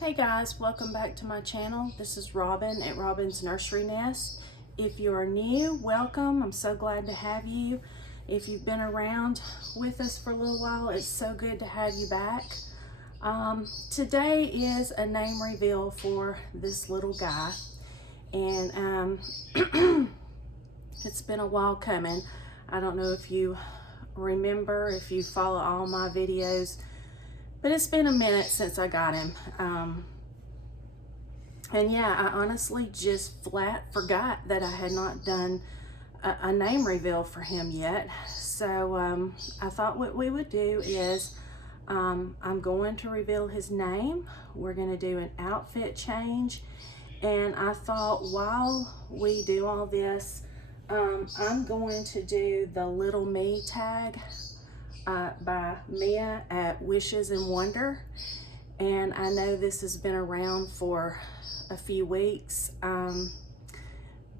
Hey guys, welcome back to my channel. This is Robin at Robin's Nursery Nest. If you are new, welcome. I'm so glad to have you. If you've been around with us for a little while, it's so good to have you back. Today is a name reveal for this little guy, and it's been a while coming. I don't know if you remember, if you follow all my videos, but it's been a minute since I got him. And yeah, I honestly just flat forgot that I had not done a name reveal for him yet. So I thought what we would do is I'm going to reveal his name. We're going to do an outfit change. And I thought while we do all this, I'm going to do the Little Me tag by Mia at Wishes and Wonder. And I know this has been around for a few weeks,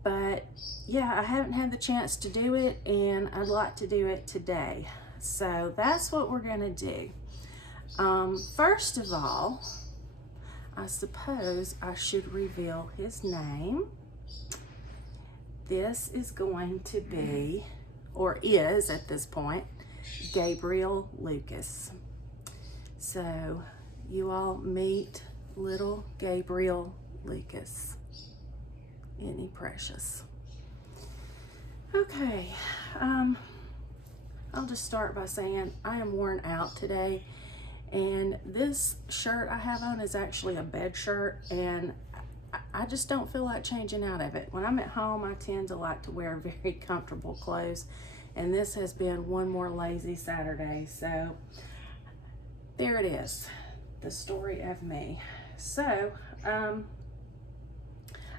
but yeah, I haven't had the chance to do it, and I'd like to do it today. So that's what we're gonna do. First of all, I suppose I should reveal his name. This is going to be, or is at this point, Gabriel Lucas. So you all meet little Gabriel Lucas. Isn't he precious? Okay, I'll just start by saying I am worn out today, and this shirt I have on is actually a bed shirt, and I just don't feel like changing out of it. When I'm at home, I tend to like to wear very comfortable clothes, and this has been one more lazy Saturday. So there it is, the story of me. So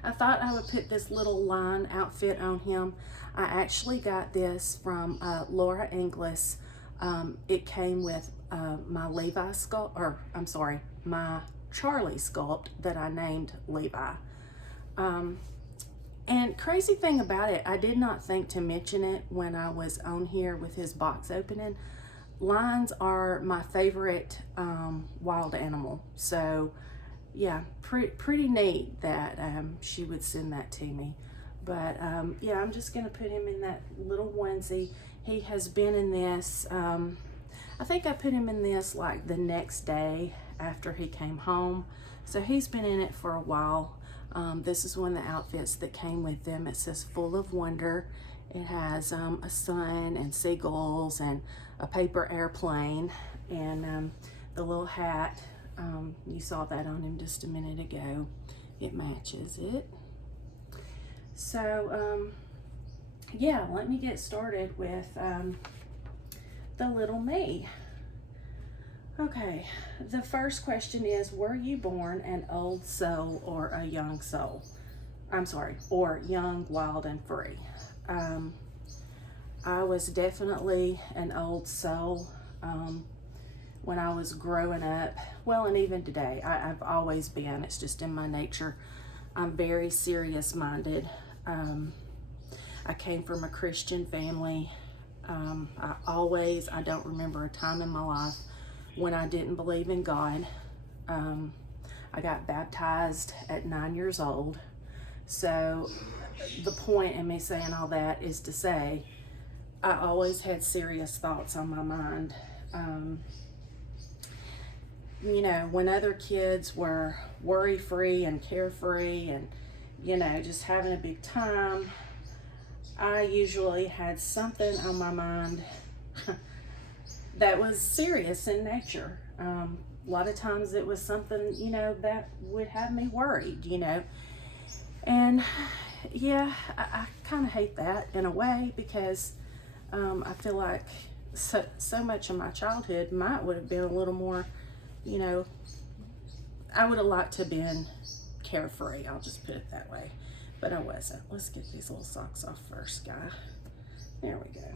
I thought I would put this little line outfit on him. I actually got this from Laura Inglis. It came with my Levi sculpt, or I'm sorry, my Charlie sculpt that I named Levi. And crazy thing about it, I did not think to mention it when I was on here with his box opening. Lions are my favorite wild animal. So yeah, pretty neat that she would send that to me. But yeah, I'm just gonna put him in that little onesie. He has been in this, I think I put him in this like the next day after he came home. So he's been in it for a while. This is one of the outfits that came with them. It says Full of Wonder. It has a sun and seagulls and a paper airplane, and the little hat. You saw that on him just a minute ago. It matches it. So yeah, let me get started with the little me. Okay, the first question is, were you born an old soul or a young soul? I'm sorry, or young, wild, and free. I was definitely an old soul when I was growing up. Well, and even today, I've always been. It's just in my nature. I'm very serious-minded. I came from a Christian family. I don't remember a time in my life when I didn't believe in God. I got baptized at 9 years old. So the point in me saying all that is to say, I always had serious thoughts on my mind. You know, when other kids were worry-free and carefree and, you know, just having a big time, I usually had something on my mind that was serious in nature. A lot of times it was something, you know, that would have me worried, you know. And yeah, I kind of hate that in a way, because I feel like so much of my childhood would have been a little more, you know, I would have liked to have been carefree. I'll just put it that way. But I wasn't. Let's get these little socks off first, guy. There we go.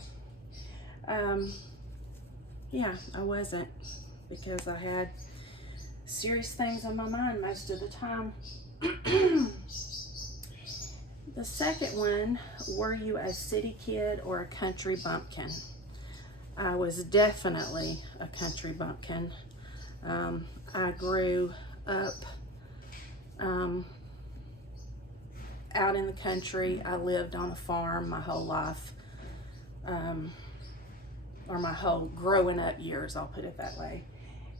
Yeah, I wasn't, because I had serious things on my mind most of the time. The second one, were you a city kid or a country bumpkin? I was definitely a country bumpkin. I grew up out in the country. I lived on a farm my whole life, or my whole growing up years, I'll put it that way.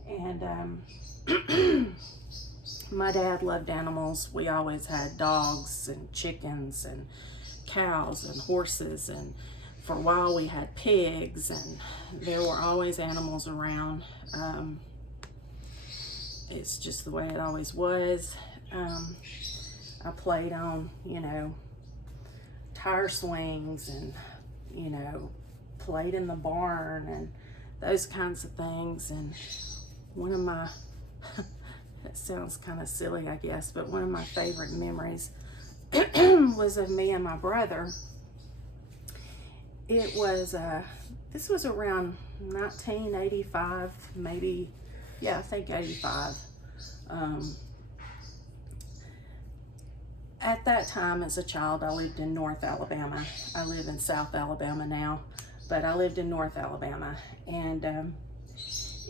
And my dad loved animals. We always had dogs and chickens and cows and horses, and for a while we had pigs, and there were always animals around. It's just the way it always was. I played on, you know, tire swings, and, you know, played in the barn and those kinds of things. And one of my, it sounds kind of silly, I guess, but one of my favorite memories was of me and my brother. It was, this was around 1985, maybe, yeah, I think 85. At that time, as a child, I lived in North Alabama. I live in South Alabama now, but I lived in North Alabama. And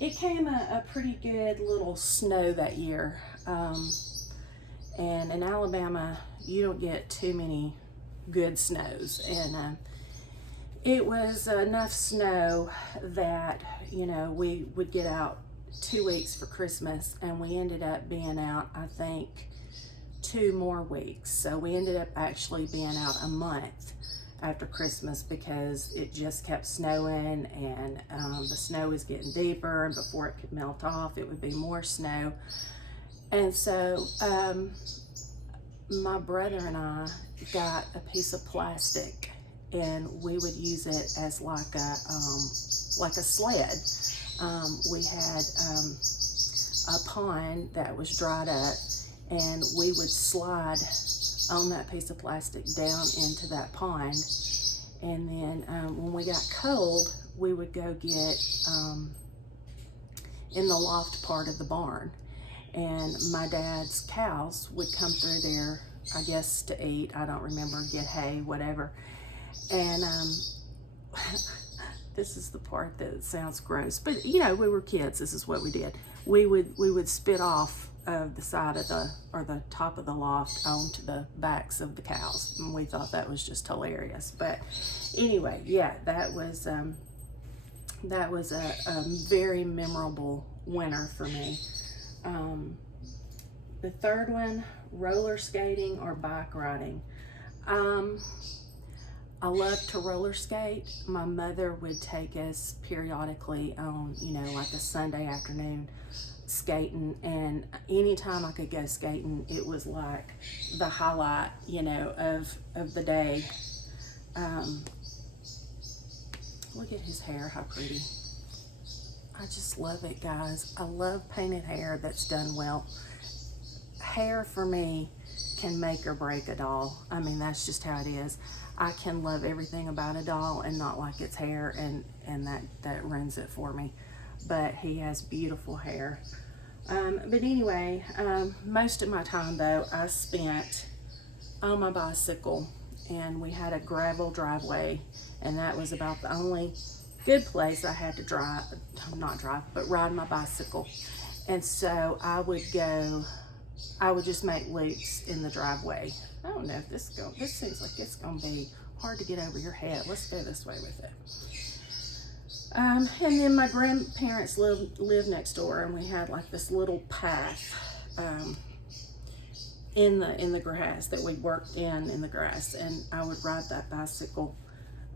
it came a pretty good little snow that year. And in Alabama, you don't get too many good snows. And it was enough snow that, you know, we would get out 2 weeks for Christmas, and we ended up being out, I think, 2 more weeks. So we ended up actually being out a month after Christmas, because it just kept snowing, and the snow was getting deeper, and before it could melt off, it would be more snow. And so my brother and I got a piece of plastic, and we would use it as like a sled. We had a pond that was dried up, and we would slide on that piece of plastic down into that pond. And then when we got cold, we would go get in the loft part of the barn, and my dad's cows would come through there, I guess to eat, I don't remember, get hay, whatever. And this is the part that sounds gross, but you know, we were kids, this is what we did. We would spit off of the side of the top of the loft onto the backs of the cows, and we thought that was just hilarious. But anyway, yeah, that was a very memorable winter for me. The third one, roller skating or bike riding. I love to roller skate. My mother would take us periodically on, you know, like a Sunday afternoon skating, and anytime I could go skating, it was like the highlight, you know, of the day. Look at his hair, how pretty. I just love it, guys. I love painted hair that's done well. Hair for me can make or break a doll. I mean, that's just how it is. I can love everything about a doll and not like its hair, and that ruins it for me. But he has beautiful hair. But anyway, most of my time though, I spent on my bicycle, and we had a gravel driveway, and that was about the only good place I had to ride my bicycle. And so I would just make loops in the driveway. I don't know if this seems like it's gonna be hard to get over your head. Let's go this way with it. And then my grandparents lived next door, and we had like this little path in the grass that we worked in the grass, and I would ride that bicycle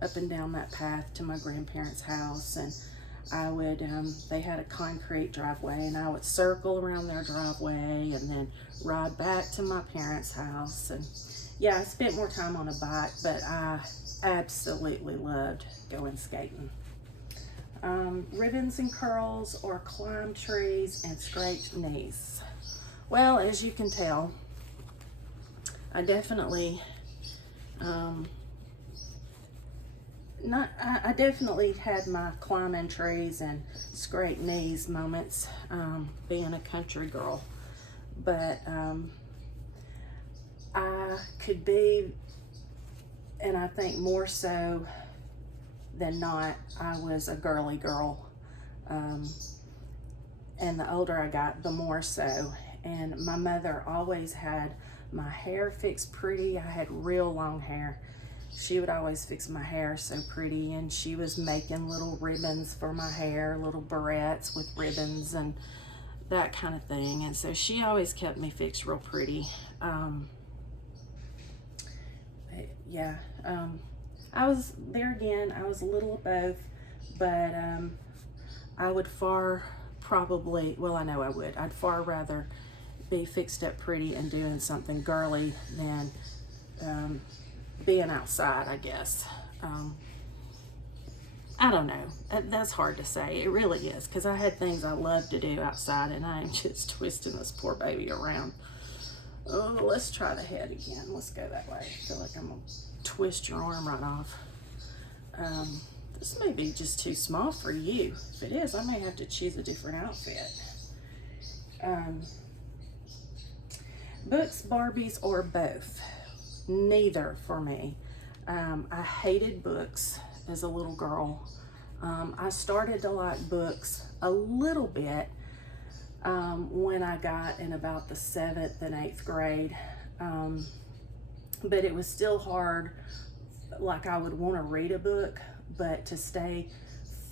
up and down that path to my grandparents' house. And I would, they had a concrete driveway, and I would circle around their driveway and then ride back to my parents' house. And yeah, I spent more time on a bike, but I absolutely loved going skating. Ribbons and curls or climb trees and scraped knees. Well, as you can tell, I definitely, I definitely had my climbing trees and scraped knees moments, being a country girl. But I could be, and I think more so than not, I was a girly girl. And the older I got, the more so. and my mother always had my hair fixed pretty. I had real long hair. She would always fix my hair so pretty, and she was making little ribbons for my hair, little barrettes with ribbons and that kind of thing. And so she always kept me fixed real pretty. I was, there again, I was a little of both, but I would far probably, well, I know I would, I'd far rather be fixed up pretty and doing something girly than being outside, I guess. I don't know. That's hard to say. It really is, because I had things I loved to do outside, and I'm just twisting this poor baby around. Oh, let's try the head again. Let's go that way. I feel like I'm going to twist your arm right off. This may be just too small for you. If it is, I may have to choose a different outfit. Books, Barbies, or both? Neither for me. I hated books as a little girl. I started to like books a little bit when I got in about the 7th and 8th grade. But it was still hard. Like, I would want to read a book, but to stay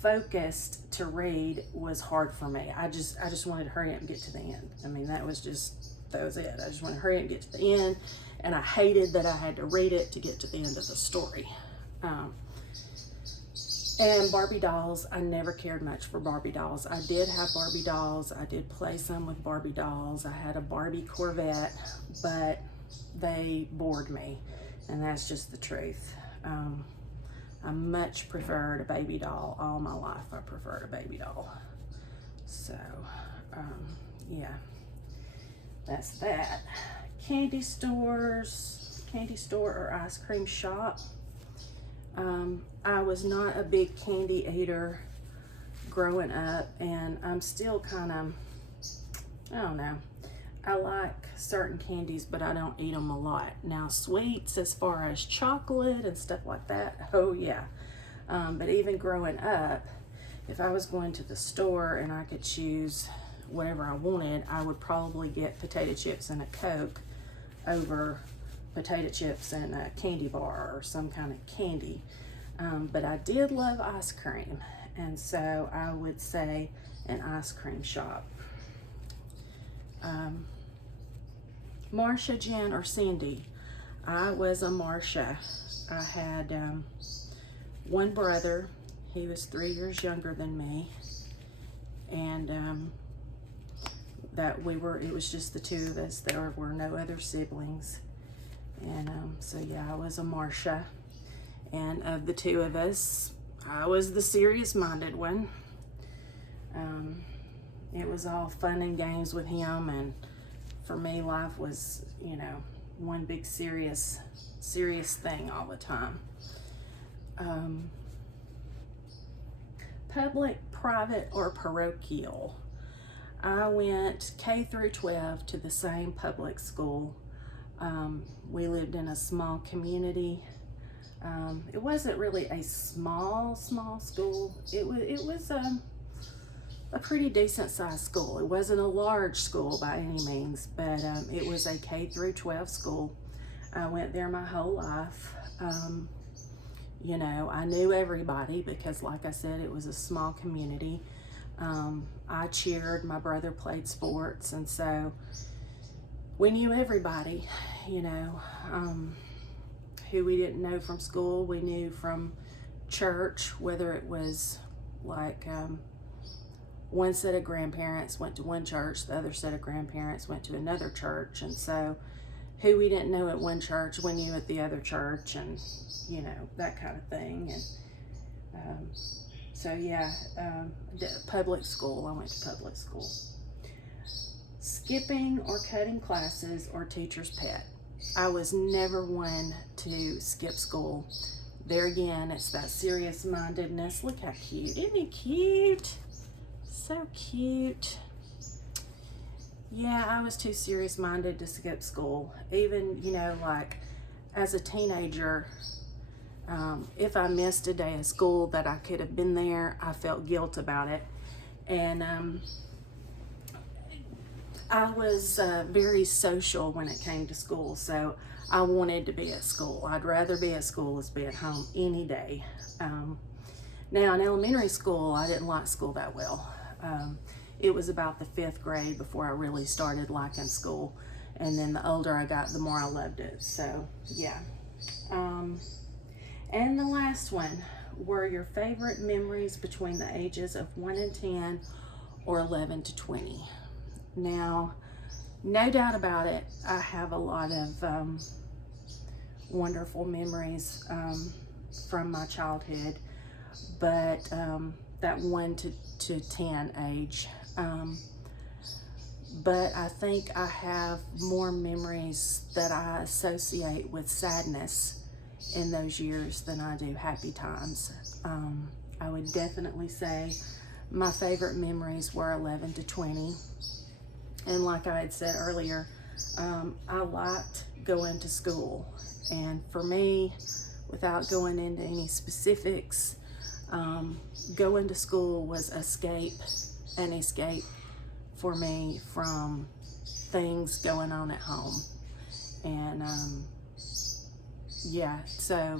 focused to read was hard for me. I just wanted to hurry up and get to the end. I mean, that was it. I just wanted to hurry up and get to the end, and I hated that I had to read it to get to the end of the story. And Barbie dolls, I never cared much for Barbie dolls. I did have Barbie dolls. I did play some with Barbie dolls. I had a Barbie Corvette, but they bored me, and that's just the truth. I much preferred a baby doll. All my life, I preferred a baby doll. So, yeah, that's that. Candy store or ice cream shop. I was not a big candy eater growing up, and I'm still kind of, I don't know. I like certain candies, but I don't eat them a lot. Now, sweets, as far as chocolate and stuff like that, oh yeah. But even growing up, if I was going to the store and I could choose whatever I wanted, I would probably get potato chips and a Coke over potato chips and a candy bar or some kind of candy. But I did love ice cream, and so I would say an ice cream shop. Marcia, Jen, or Cindy? I was a Marcia. I had one brother. He was 3 years younger than me, and it was just the two of us. There were no other siblings, and so yeah, I was a Marcia. And of the two of us, I was the serious-minded one. It was all fun and games with him, and for me, life was, you know, one big serious thing all the time. Public, private, or parochial? I went K through 12 to the same public school. We lived in a small community. It wasn't really a small school. It was a pretty decent sized school. It wasn't a large school by any means, but it was a K through 12 school. I went there my whole life. You know, I knew everybody because, like I said, it was a small community. I cheered, my brother played sports, and so we knew everybody, you know. Who we didn't know from school, we knew from church, whether it was like one set of grandparents went to one church, the other set of grandparents went to another church, and so who we didn't know at one church, we knew at the other church, and you know, that kind of thing. And so yeah, public school, I went to public school. Skipping or cutting classes or teacher's pet? I was never one to skip school. There again, it's that serious-mindedness. Look how cute. Isn't he cute? So cute. Yeah, I was too serious-minded to skip school. Even, you know, like as a teenager, if I missed a day of school that I could have been there, I felt guilt about it. And I was very social when it came to school, so I wanted to be at school. I'd rather be at school as be at home any day. Now in elementary school, I didn't like school that well. It was about the 5th grade before I really started liking school, and then the older I got, the more I loved it. So yeah. And the last one, were your favorite memories between the ages of 1 and 10 or 11 to 20? Now, no doubt about it, I have a lot of wonderful memories from my childhood, but that 1 to 10 age. But I think I have more memories that I associate with sadness in those years than I do happy times. I would definitely say my favorite memories were 11 to 20. And like I had said earlier, I liked going to school. And for me, without going into any specifics, going to school was an escape for me from things going on at home. And yeah, so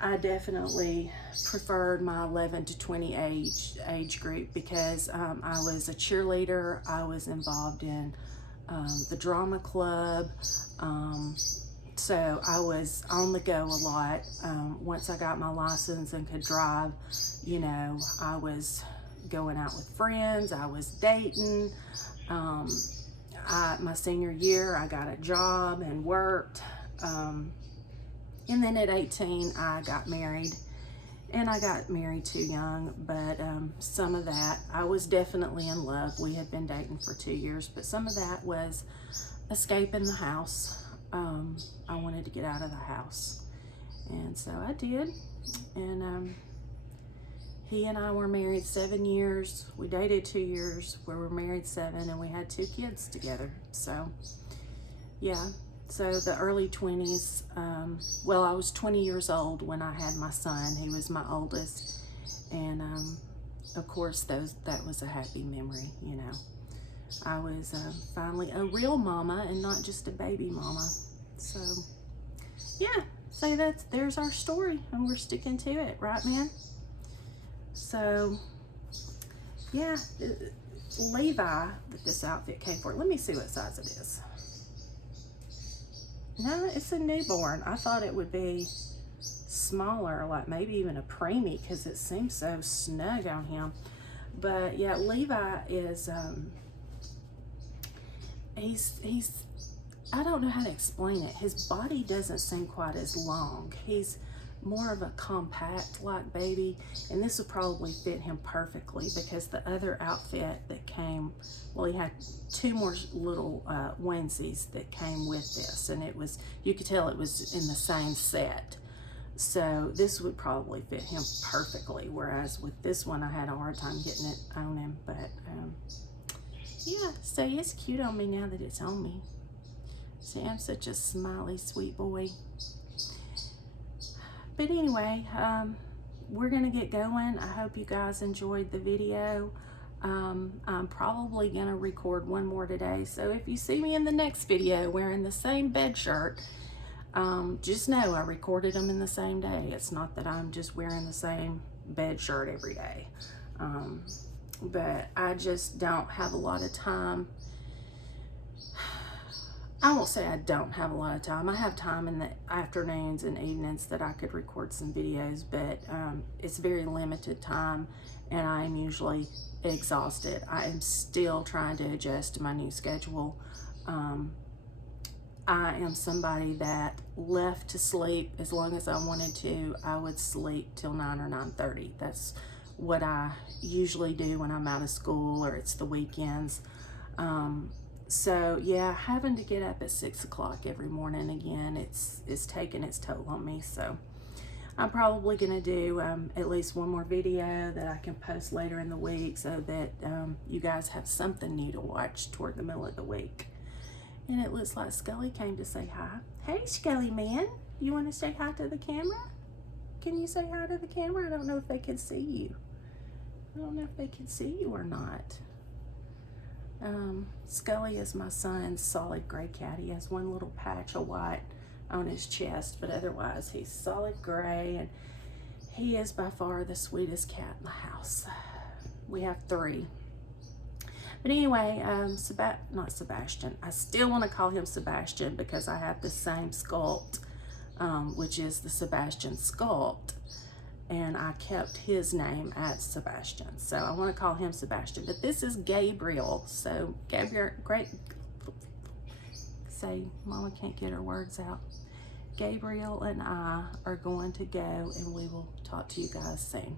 I definitely preferred my 11 to 20 age group because I was a cheerleader. I was involved in the drama club. So I was on the go a lot. Once I got my license and could drive, you know, I was going out with friends. I was dating. My senior year, I got a job and worked. And then at 18, I got married, and I got married too young, but some of that, I was definitely in love. We had been dating for 2 years, but some of that was escaping the house. I wanted to get out of the house, and so I did, and he and I were married 7 years. We dated 2 years, we were married 7, and we had 2 kids together. So, yeah. So the early 20s, well, I was 20 years old when I had my son. He was my oldest. And of course, that was a happy memory, you know. I was finally a real mama and not just a baby mama. So, yeah, so there's our story, and we're sticking to it, right, man? So, yeah, Levi, that this outfit came for. Let me see what size it is. No, it's a newborn. I thought it would be smaller, like maybe even a preemie, because it seems so snug on him. But yeah, Levi is, he's, I don't know how to explain it. His body doesn't seem quite as long. He's more of a compact like baby, and this would probably fit him perfectly because the other outfit that came, well, he had 2 more little onesies that came with this, and it was, you could tell it was in the same set. So this would probably fit him perfectly, whereas with this one I had a hard time getting it on him. But yeah, so it's cute on me now that it's on me. See, I'm such a smiley sweet boy. But anyway, we're gonna get going. I hope you guys enjoyed the video. I'm probably gonna record one more today, so if you see me in the next video wearing the same bed shirt, just know I recorded them in the same day. It's not that I'm just wearing the same bed shirt every day. But I just don't have a lot of time. I won't say I don't have a lot of time. I have time in the afternoons and evenings that I could record some videos, but it's very limited time, and I am usually exhausted. I am still trying to adjust to my new schedule. I am somebody that left to sleep as long as I wanted to. I would sleep till 9 or 9:30. That's what I usually do when I'm out of school or it's the weekends. So yeah, having to get up at 6 o'clock every morning again, it's taking its toll on me. So I'm probably gonna do at least one more video that I can post later in the week so that you guys have something new to watch toward the middle of the week. And it looks like Scully came to say hi. Hey, Scully man, you want to say hi to the camera? Can you say hi to the camera? I don't know if they can see you. I don't know if they can see you or not. Scully is my son's solid gray cat. He has one little patch of white on his chest, but otherwise he's solid gray, and he is by far the sweetest cat in the house. We have 3. But anyway, not Sebastian. I still want to call him Sebastian because I have the same sculpt, which is the Sebastian sculpt, and I kept his name as Sebastian. So I want to call him Sebastian. But this is Gabriel. So Gabriel, great. Say, Mama can't get her words out. Gabriel and I are going to go, and we will talk to you guys soon.